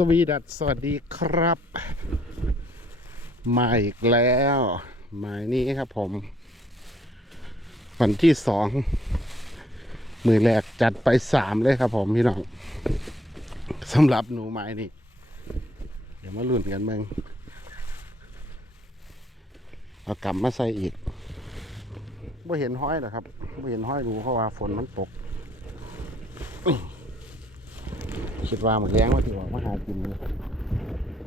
สวีดัสสวัสดีครับ มาอีกแล้วหมายนี้ครับผม วันที่สอง มือแรกจัดไปสามเลยครับผมพี่น้องสำหรับหนูไม้นี่ เดี๋ยวมาลุ้นกันเมืองเอากลับมาใส่อีกไม่เห็นห้อยหรอครับไม่เห็นห้อยดูเพราะว่าฝนมันตก คิดว่าหมึกแรงว่าที่ว่ามาหากินเลย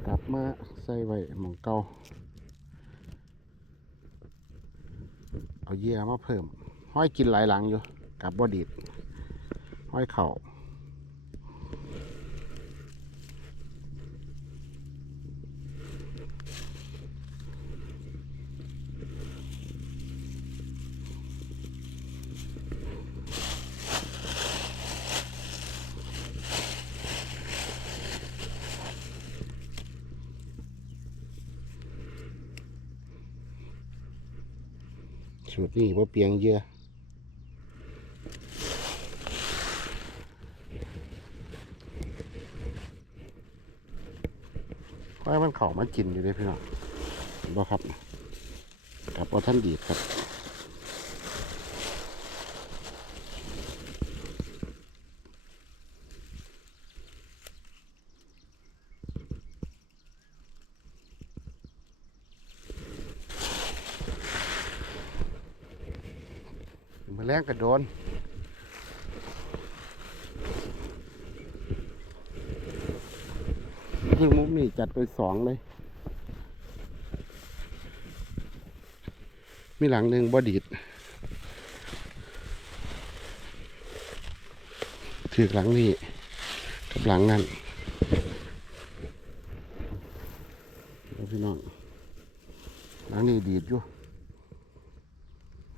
กลับมาใส่ไว้หมองเก่าเอาเยื่อมาเพิ่ม ห้อยกินหลายหลังอยู่กับบอดีดห้อยเข่า สูตรนี้ว่าเปียงเยอะค่อยมันเข่ามากินอยู่เลยพี่น้องบ่ครับกับเอาท่านดีดครับ งกระโดนยิงมุกนี่จัดไปสองเลย มีหลังหนึ่งบอดีดถือหลังนี้กับหลังนั่นพี่น้องหลังนี้ดีดอยู่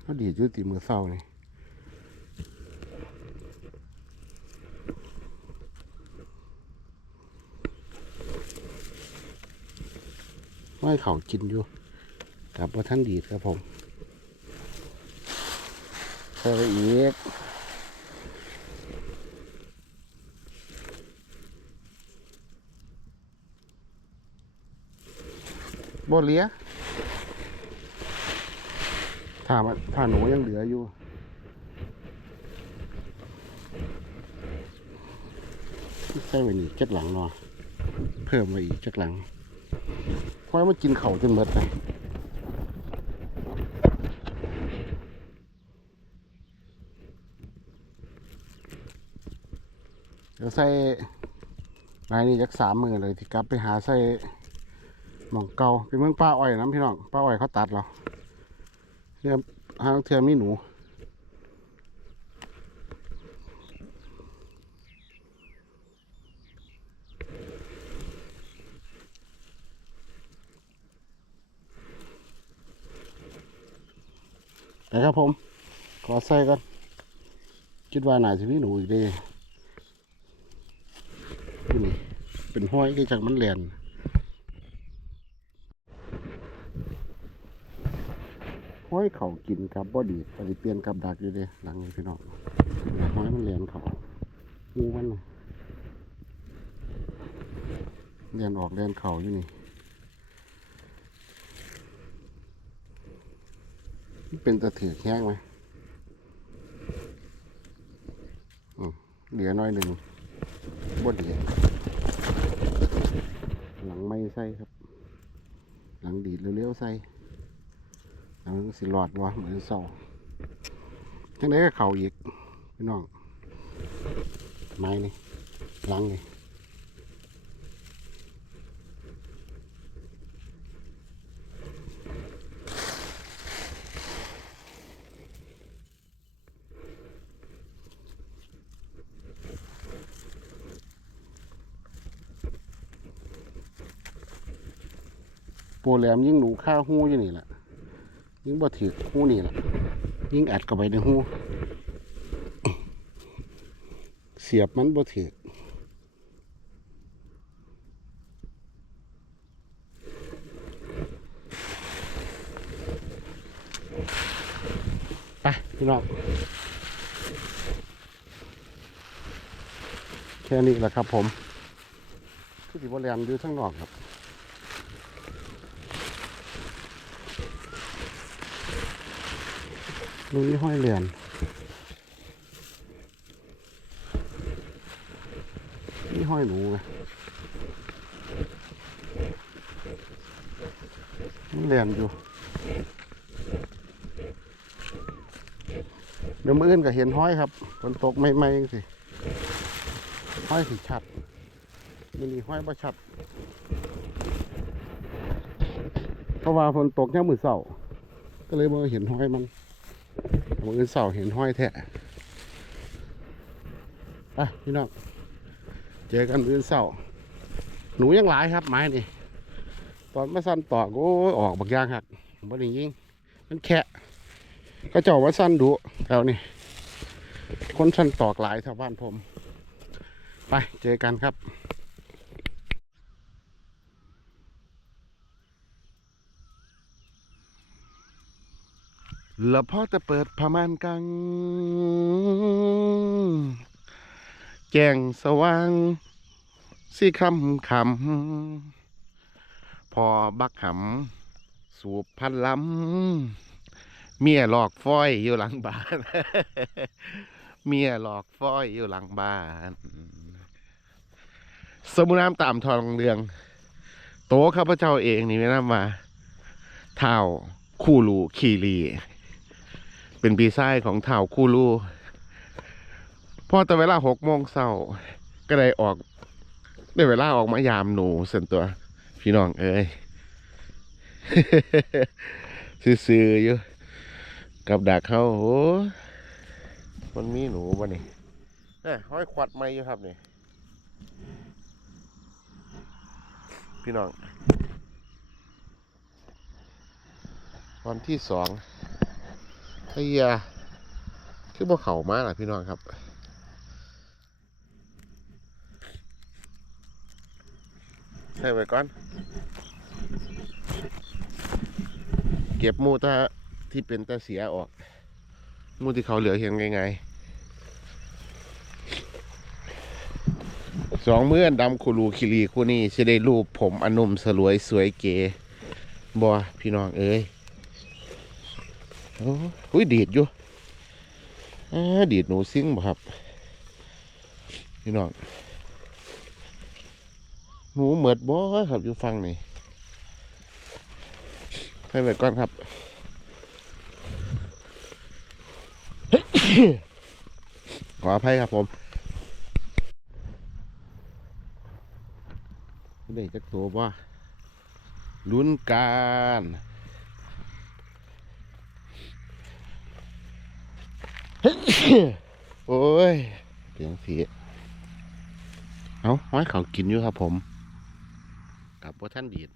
เขาดีดอยู่ตีมือเศร้านี่ ไม่เขากินอยู่กลับว่าท่านดีดครับผมเพิ่มไปอีกบ่เหลียถ้ามันถ้าหนูยังเหลืออยู่ใส่ไว้นี่จักหลังเนาะเพิ่มไว้อีกจักหลัง ควายมันกินเขาจนหมดเลยเดี๋ยวใส่รายนี้จักสามมือเลยที่กลับไปหาใส่หมองเกาเป็นเมืองป้าอ้อยน้ำพี่น้องป้าอ้อยเขาตัดเราเทือหางเทือมีหนู ครับผม ขอใส่ก่อนคิดว่าน่าจะมีหนูอีกดีนี่เป็นห้อยที่จากมันแหลนห้อยเขากินกับบอดีปฏิเปลี่ยนกับดักอยู่เด้หลังพี่น้องห้อยมันเลียนเขางูมันน่ะเลียนออกเลียนเขาอยู่นี่มัน เป็นตะถือแห้งไหมอืมเหลือน้อยหนึ่งบดเดียหลังไม่ใส่ครับ หลังดีดเร็วๆใส่แล้วมันก็สิหลอดวะเหมือนเสาจังไดก็เข่าอีกพี่น้องไม้นี่หลังนี่ โปรแหลมยิ่งหนูข้าหู้อยู่นี่แหละยิ่งบ่ถือหูนี่แหละยิ่งอัดเข้าไปในหูเสียบมันบ่ถือไปพี่น้องแค่นี้แหละครับผมคือสิบ่แลนอยู่ทั้งนอกครับ ลุยห้อยเหรียนนี่ห้อยหนูไงมันเรียนอยู่ เดี๋ยวมืออื่นก็เห็นห้อยครับฝนตกไม่ไม่ๆจังสิห้อยสิชัดมินี่ห้อยบ่ชัด เพราะว่าฝนตกแค่มือเสาก็เลยบ่เห็นห้อยมัน มืออื่นเสาเห็นห้อยแท้ไปพี่น้อง เจอกันมื้อเสาหนูยังหลายครับไม้นี่ ตอนมาสั้นตอกโอ้ยออกบักยางหักบ่ได้ยิงมันแค่ก็เจ้าว่าสั้นดุแถวนี้คนสั้นตอกหลายแถวบ้านผม ไปเจอกันครับ แล้วพ่อจะเปิดพม่านกัง แจ้งสว่างสี่คำคำพอบักหำสูบพันลำเมียหลอกฟ้อยอยู่หลังบ้าน เมียหลอกฟ้อยอยู่หลังบ้าน สมุน้ำตามทองเรือง โตข้าพเจ้าเองนี่ไม่นำมา เท่าคู่ลูคีรี เป็นปีไส้ของเท่าคู่ลูพอแต่เวลาหกโมงเช้าก็ได้ออกได้เวลาออกมายามหนูส่วนตัว พี่น้องเอ้ยซื่อๆอยู่กับดักเขาโอ้มันมีหนูบ่นี่เอ้ยห้อยขวัดไม้อยู่ครับนี่ พี่น้อง วันที่สอง ไอ้ยาคือบ่เขามาล่ะพี่น้องครับใช่ไว้ก่อน เก็บมูตาที่เป็นตาเสียออก มูที่เขาเหลือเห็นไงสองเมื่อนดำคูรูคิรีคู่นี้จะได้รูปผมอนุ่มสลวยสวยเก๋บอพี่น้องเอ้ย อ้หุ้ยดีดอยู่ดีดหนูซิ่งบ่ครับพี่น้องหนูเหมือดบ่ครับอยู่ฟังนี่ให้ไว้ก่อนครับขออภัยครับผมได้จักตัวบ่ลุ้นการ โอ้ยเสียงเสียเอาไว้เขากินอยู่ครับผมกับว่าท่านดีด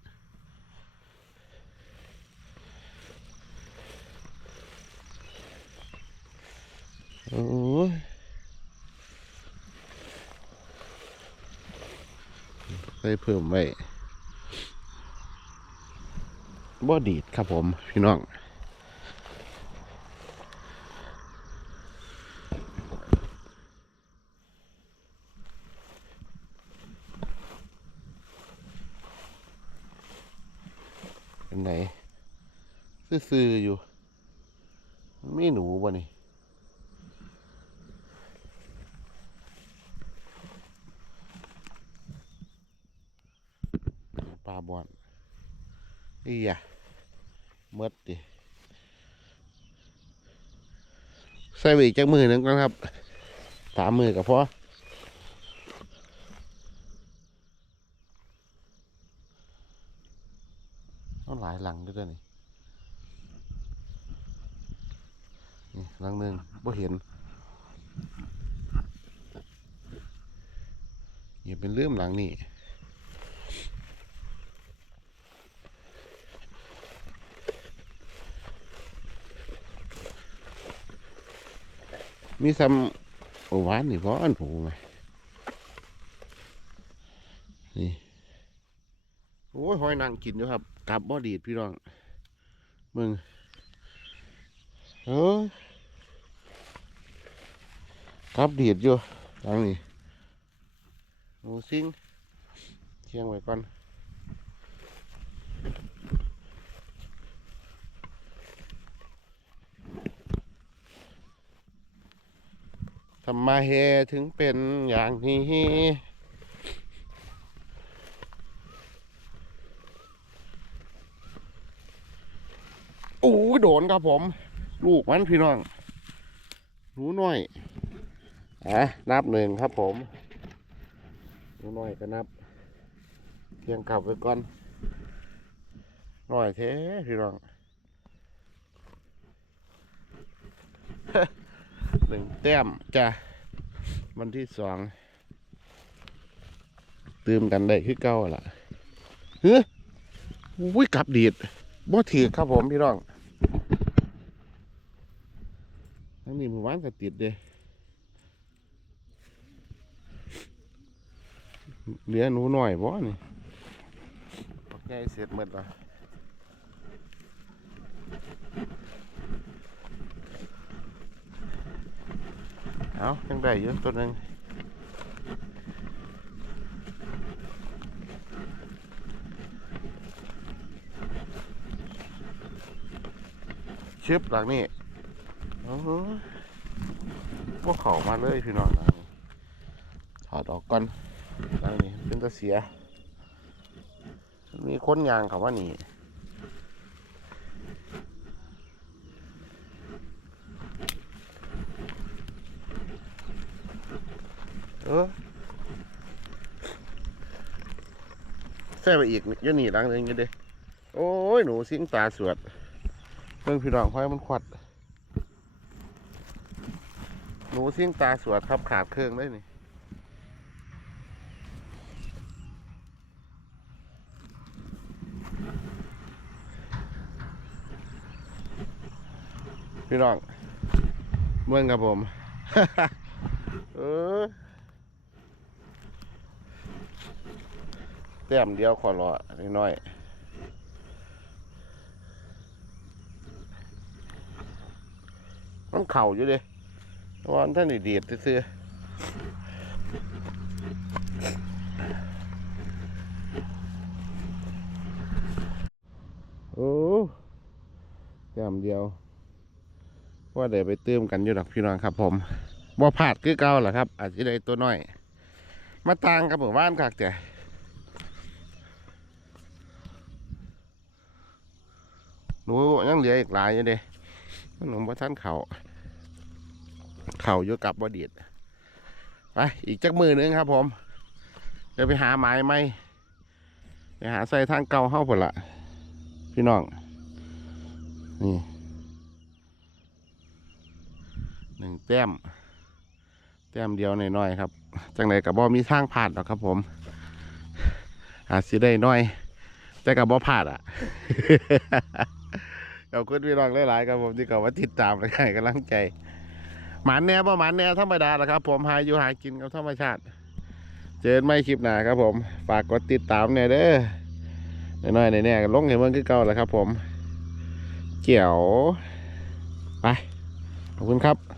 โอ้ยใส่เพิ่มไว้บ่ดีดครับผม พี่น้อง เป็นไหน ซื่อๆอยู่มีหนูบ่นี่ปลาบอนอีหยะเมดดิใส่ไปอีกจักมือหนึงก่อนครับสามมือกับพอต้องหลายหลังด้วยกันนี่นี่ หลังหนึ่งบ่เห็นอย่าเป็นเรื่องหลังนี่มีซ้ำโอวานนี่เพราะอันผูไหมนี่ โอ้ยหอยนางกินอยู่ครับกลับบ่ดีดพี่น้องมึงเออ กลับดีดอยู่ทางนี้หนูซิงแขคียงไว้ก่อนทำไมเหตุถึงเป็นอย่างนี้โอ้โดนครับผม ลูกมันพี่น้องหนูน้อย อะนับหนึ่งครับผมน้อยก็นับเพียงกลับไว้ก่อนน้อยแท้พี่น้องหนึ่งแต้มจ้ะวันที่สองตื่มกันได้คือเก้าล่ะเฮ้ยอุ้ยกลับดีดบ่ถือครับผมพี่น้องทั้งนี้มือวานก็ติดเด้ เหลือหนูหน่อยบ่นี่ปักใหญ่เสร็จหมดล้วเอายังได้อยู่ตัวหนึงชึบหลังนี้โอ้โหพวกเขามาเลยพี่น้องถอดออกก่อน หลังนี้เป็นตะเสีย มีคนยางเขาว่านี่เออใส่ไปอีกอยันนี่หลังหนึงยังเด้โอ้ย หนูสิงตาสวดเพิ่งพี่น้องค่อยมันขวัด หนูสิงตาสวดครับขาดเครื่องได้นี่ พี่น้องเมืองกับผม เออแต้มเดียวขอรอนิดหน้อยมันเข่าอยู่เดิวันท่านเดียดซื้อโอ้แต้มเดียว ว่าเดี๋ยวไปเติมกันอยู่ดอกพี่น้องครับ ผมบ่ผาดคือเก่าแหละครับ อาจจะได้ตัวน้อย มาต่างกับหมู่บ้านคักแต่หนูยังเหลืออีกหลายอยู่เด้หนูบ่ท่านเขาเขาอยู่กับบอดีดไปอีกจักมือหนึงครับ ผมเดี๋ยวไปหาไม้ไหมไปหาใส่ทางเก่าเข้าผลละพี่น้องนี่ ห นึ่งแต้ม แต้มเดียวหน่อยๆครับ จังไหนกับบ่มีทางผ่านหรอกครับผม อาจสิได้น้อย แต่กับบ่ผ่านอะขอบคุณพี่น้องหลายๆครับผมที่เขามาติดตามและให้กำลังใจหมันแน่บ่หมันแน่ธรรมดาแหละครับ ผมหาอยู่หากินกับธรรมชาติ เจอกันไม่คลิปหนาครับ ผมฝากกดติดตามเนี่ยเด้อน้อยๆแน่ๆกันลงเห็นเมื่องคือเก่าแหละครับ ผมเกี่ยวไปขอบคุณครับ